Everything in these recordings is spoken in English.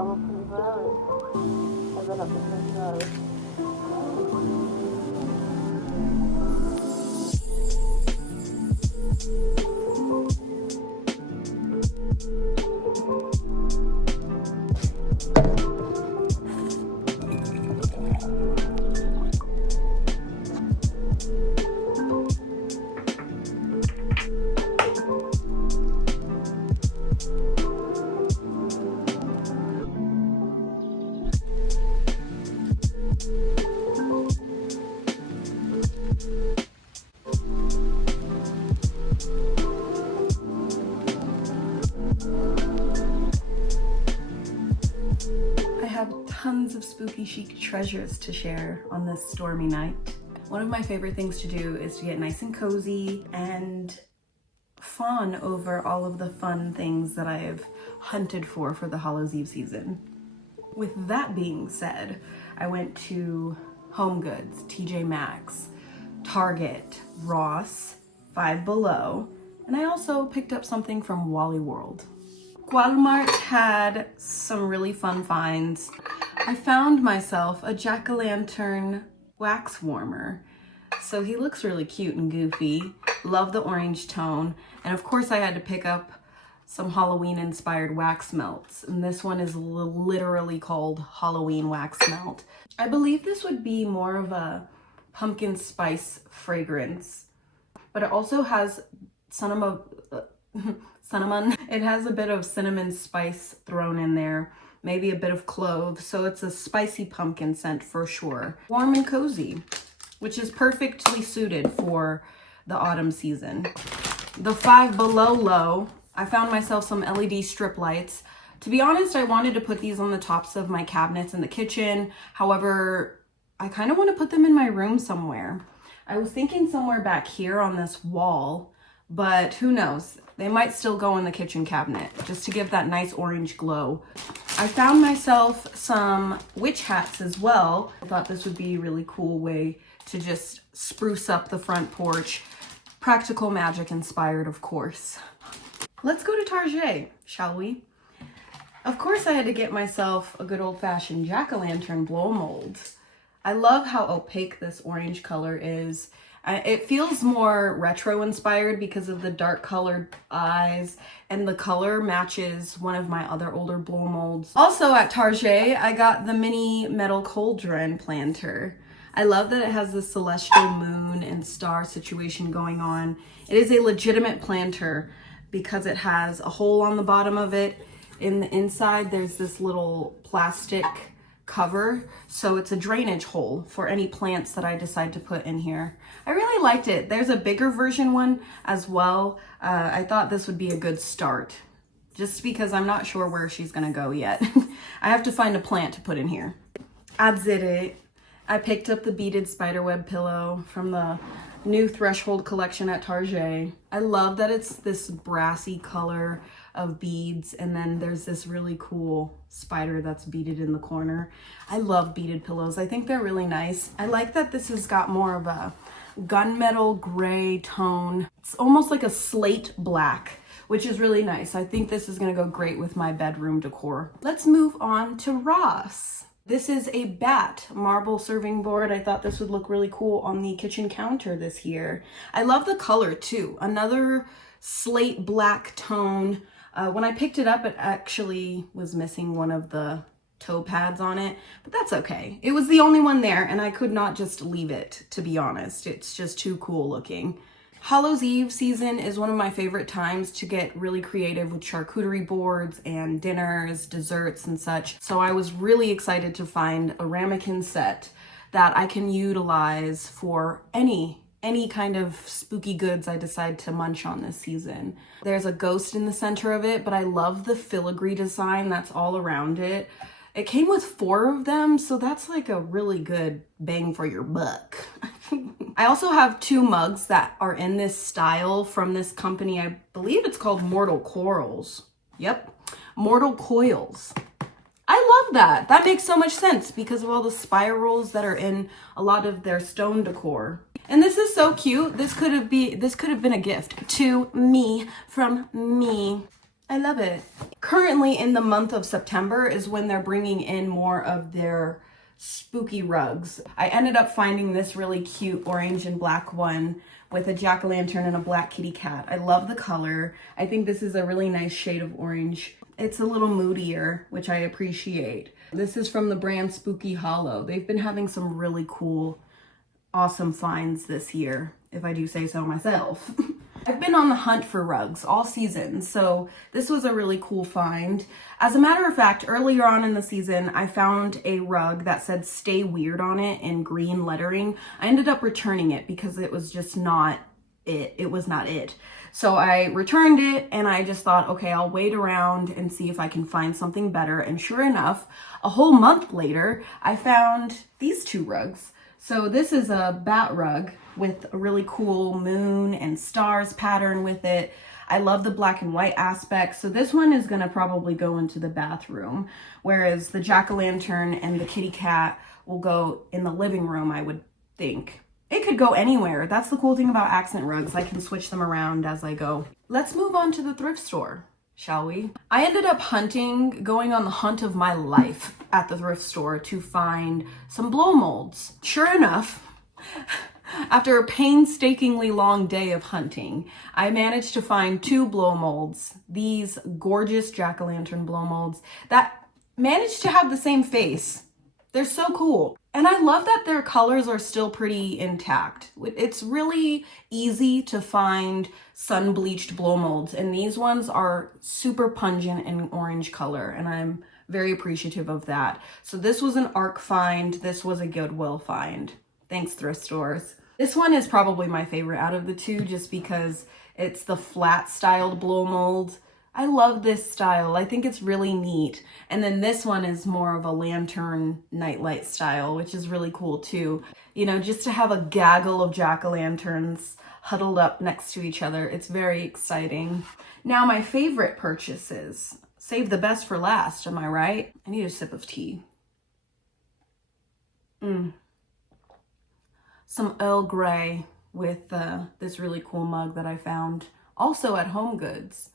Vamos primavera. Es de la primavera. Tons of spooky chic treasures to share on this stormy night. One of my favorite things to do is to get nice and cozy and fawn over all of the fun things that I have hunted for the Hallows Eve season. With that being said, I went to Home Goods, TJ Maxx, Target, Ross, Five Below, and I also picked up something from Wally World. Walmart had some really fun finds. I found myself a jack-o'-lantern wax warmer. So he looks really cute and goofy. Love the orange tone. And of course I had to pick up some Halloween-inspired wax melts. And this one is literally called Halloween Wax Melt. I believe this would be more of a pumpkin spice fragrance. But it also has cinnamon. It has a bit of cinnamon spice thrown in there, maybe a bit of clove, so it's a spicy pumpkin scent for sure. Warm and cozy, which is perfectly suited for the autumn season. The Five Below low, I found myself some LED strip lights. To be honest, I wanted to put these on the tops of my cabinets in the kitchen. However, I kind of want to put them in my room somewhere. I was thinking somewhere back here on this wall, but who knows? They might still go in the kitchen cabinet just to give that nice orange glow. I found myself some witch hats as well. I thought this would be a really cool way to just spruce up the front porch. Practical magic inspired, of course. Let's go to Target, shall we? Of course I had to get myself a good old-fashioned jack-o'-lantern blow mold. I love how opaque this orange color is. It feels more retro inspired because of the dark colored eyes, and the color matches one of my other older blow molds. Also at Target, I got the mini metal cauldron planter. I love that it has this celestial moon and star situation going on. It is a legitimate planter because it has a hole on the bottom of it. In the inside, there's this little plastic cover, so it's a drainage hole for any plants that I decide to put in here. I really liked it. There's a bigger version one as well. I thought this would be a good start, just because I'm not sure where she's gonna go yet. I have to find a plant to put in here. That's it. I picked up the beaded spiderweb pillow from the new Threshold collection at Target. I love that it's this brassy color of beads, and then there's this really cool spider that's beaded in the corner. I love beaded pillows. I think they're really nice. I like that this has got more of a gunmetal gray tone. It's almost like a slate black, which is really nice. I think this is gonna go great with my bedroom decor. Let's move on to Ross. This is a bat marble serving board. I thought this would look really cool on the kitchen counter this year. I love the color too. Another slate black tone. When I picked it up, it actually was missing one of the toe pads on it, but that's okay. It was the only one there, and I could not just leave it, to be honest. It's just too cool looking. Hallows Eve season is one of my favorite times to get really creative with charcuterie boards and dinners, desserts, and such. So I was really excited to find a ramekin set that I can utilize for any kind of spooky goods I decide to munch on this season. There's a ghost in the center of it, but I love the filigree design that's all around it. It came with 4 of them, so that's like a really good bang for your buck. I also have 2 mugs that are in this style from this company. I believe it's called Mortal Corals. Yep, Mortal Coils. I love that. That makes so much sense because of all the spirals that are in a lot of their stone decor. And this is so cute. This could have been a gift to me from me. I love it. currently in the month of September is when they're bringing in more of their spooky rugs. I ended up finding this really cute orange and black one with a jack-o'-lantern and a black kitty cat. I love the color. I think this is a really nice shade of orange. It's a little moodier, which I appreciate. This is from the brand Spooky Hollow. They've been having some really cool, awesome finds this year, if I do say so myself. I've been on the hunt for rugs all season, so this was a really cool find. As a matter of fact, earlier on in the season, I found a rug that said "Stay Weird" on it in green lettering. I ended up returning it because it was just not it. It was not it. So I returned it and I just thought, okay, I'll wait around and see if I can find something better. And sure enough, a whole month later, I found these two rugs. So this is a bat rug with a really cool moon and stars pattern with it. I love the black and white aspect. So this one is gonna probably go into the bathroom, whereas the jack-o'-lantern and the kitty cat will go in the living room, I would think. It could go anywhere. That's the cool thing about accent rugs. I can switch them around as I go. Let's move on to the thrift store, shall we? I ended up going on the hunt of my life at the thrift store to find some blow molds. Sure enough, after a painstakingly long day of hunting, I managed to find two blow molds, these gorgeous jack-o'-lantern blow molds that managed to have the same face. They're so cool. And I love that their colors are still pretty intact. It's really easy to find sun-bleached blow molds, and these ones are super pungent in orange color, and I'm very appreciative of that. So this was an ARC find. This was a Goodwill find. Thanks, thrift stores. This one is probably my favorite out of the two just because it's the flat-styled blow mold. I love this style. I think it's really neat. And then this one is more of a lantern nightlight style, which is really cool too. You know, just to have a gaggle of jack-o'-lanterns huddled up next to each other. It's very exciting. Now my favorite purchases. Save the best for last, am I right? I need a sip of tea. Some Earl Grey with this really cool mug that I found also at Home Goods.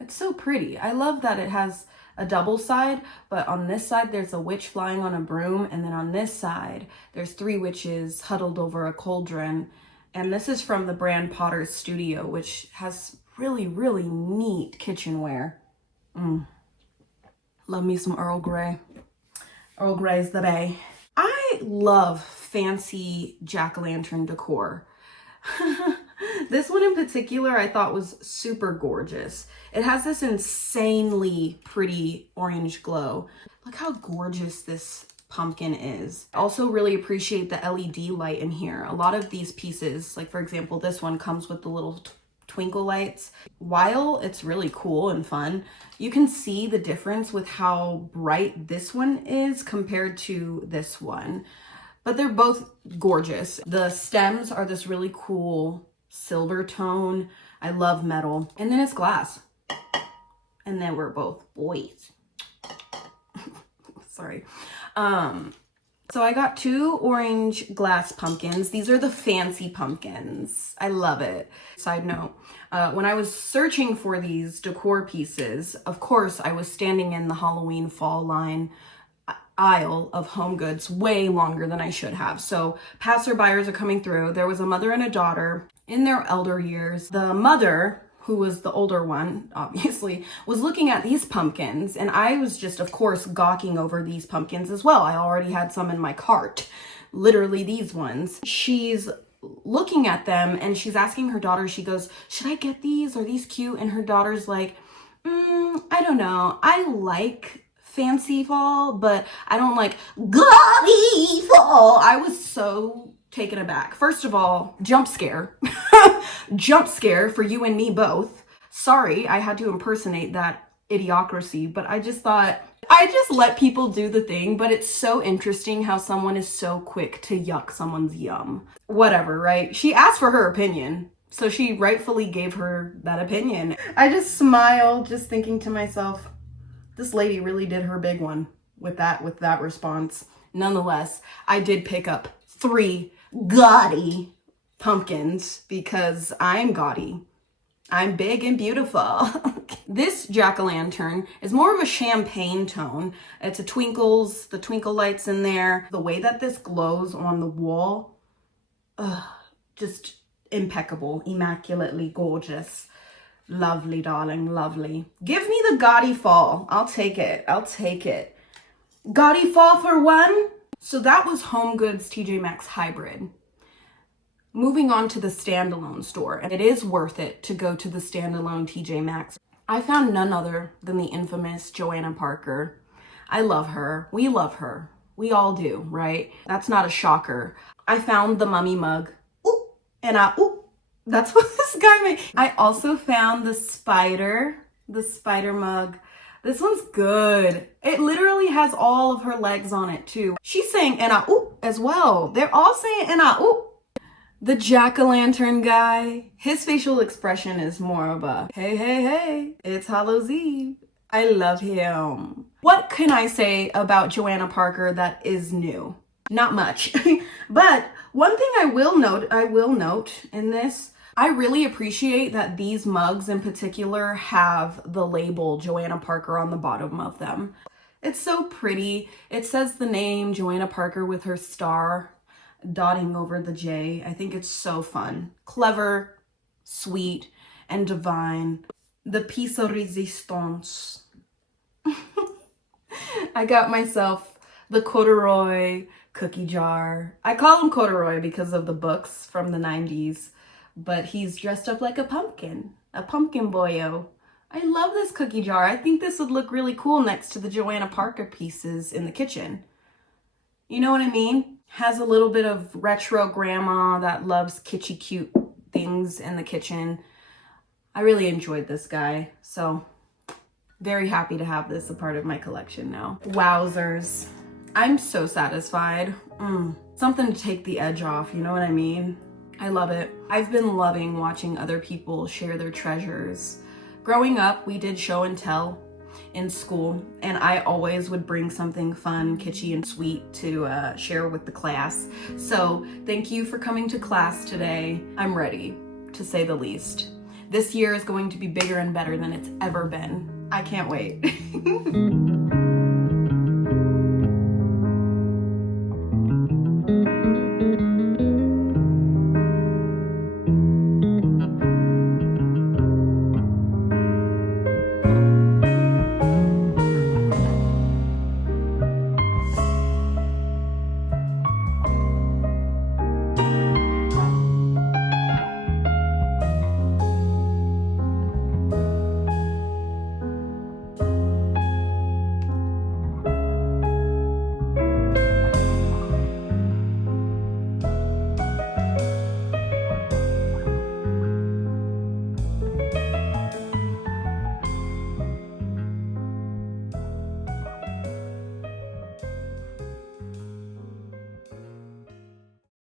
It's so pretty. I love that it has a double side, but on this side there's a witch flying on a broom, and then on this side there's three witches huddled over a cauldron. And this is from the brand Potter's Studio, which has really, really neat kitchenware. Love me some Earl Grey. Earl Grey's the bay. I love fancy jack-o'-lantern decor. This one in particular I thought was super gorgeous. It has this insanely pretty orange glow. Look how gorgeous this pumpkin is. I also really appreciate the LED light in here. A lot of these pieces, like for example, this one comes with the little twinkle lights. While it's really cool and fun, you can see the difference with how bright this one is compared to this one. But they're both gorgeous. The stems are this really cool silver tone. I love metal. And then it's glass. And then we're both boys. Sorry. So I got two orange glass pumpkins. These are the fancy pumpkins. I love it. Side note, when I was searching for these decor pieces, of course, I was standing in the Halloween fall line aisle of Home Goods way longer than I should have. So passerbyers are coming through. There was a mother and a daughter in their elder years. The mother, who was the older one, obviously, was looking at these pumpkins, and I was just, of course, gawking over these pumpkins as well. I already had some in my cart, literally these ones. She's looking at them and she's asking her daughter, she goes, should I get these? Are these cute? And her daughter's like, I don't know. I like fancy fall, but I don't like gaudy fall. I was so taken aback. First of all, jump scare. Jump scare for you and me both. Sorry, I had to impersonate that idiocracy, but I just thought, I just let people do the thing, but it's so interesting how someone is so quick to yuck someone's yum. Whatever, right? She asked for her opinion, so she rightfully gave her that opinion. I just smiled, just thinking to myself, this lady really did her big one with that response. Nonetheless, I did pick up 3 gaudy pumpkins because I'm gaudy. I'm big and beautiful. This jack-o'-lantern is more of a champagne tone. It's a twinkles, the twinkle lights in there. The way that this glows on the wall, just impeccable, immaculately gorgeous. Lovely, darling, lovely. Give me the gaudy fall. I'll take it. I'll take it. Gaudy fall for one. So that was Home Goods TJ Maxx hybrid. Moving on to the standalone store, and it is worth it to go to the standalone TJ Maxx. I found none other than the infamous Joanna Parker. I love her. We love her. We all do, right? That's not a shocker. I found the mummy mug. Ooh, and that's what this guy made. I also found the spider mug. This one's good. It literally has all of her legs on it too. She's saying "and as well. They're all saying "and The jack-o'-lantern guy, his facial expression is more of a, hey, hey, hey, it's Hallows Eve. I love him. What can I say about Joanna Parker that is new? Not much. But one thing I will note in this, I really appreciate that these mugs in particular have the label Joanna Parker on the bottom of them. It's so pretty. It says the name Joanna Parker with her star dotting over the J. I think it's so fun. Clever, sweet, and divine. The piece of resistance. I got myself the corduroy cookie jar. I call him corduroy because of the books from the 90s, but he's dressed up like a pumpkin boyo. I love this cookie jar. I think this would look really cool next to the Joanna Parker pieces in the kitchen. You know what I mean? Has a little bit of retro grandma that loves kitschy cute things in the kitchen. I really enjoyed this guy, so very happy to have this a part of my collection now. Wowzers. I'm so satisfied. Something to take the edge off, you know what I mean? I love it. I've been loving watching other people share their treasures. Growing up, we did show and tell in school, and I always would bring something fun, kitschy, and sweet to share with the class. So thank you for coming to class today. I'm ready, to say the least. This year is going to be bigger and better than it's ever been. I can't wait.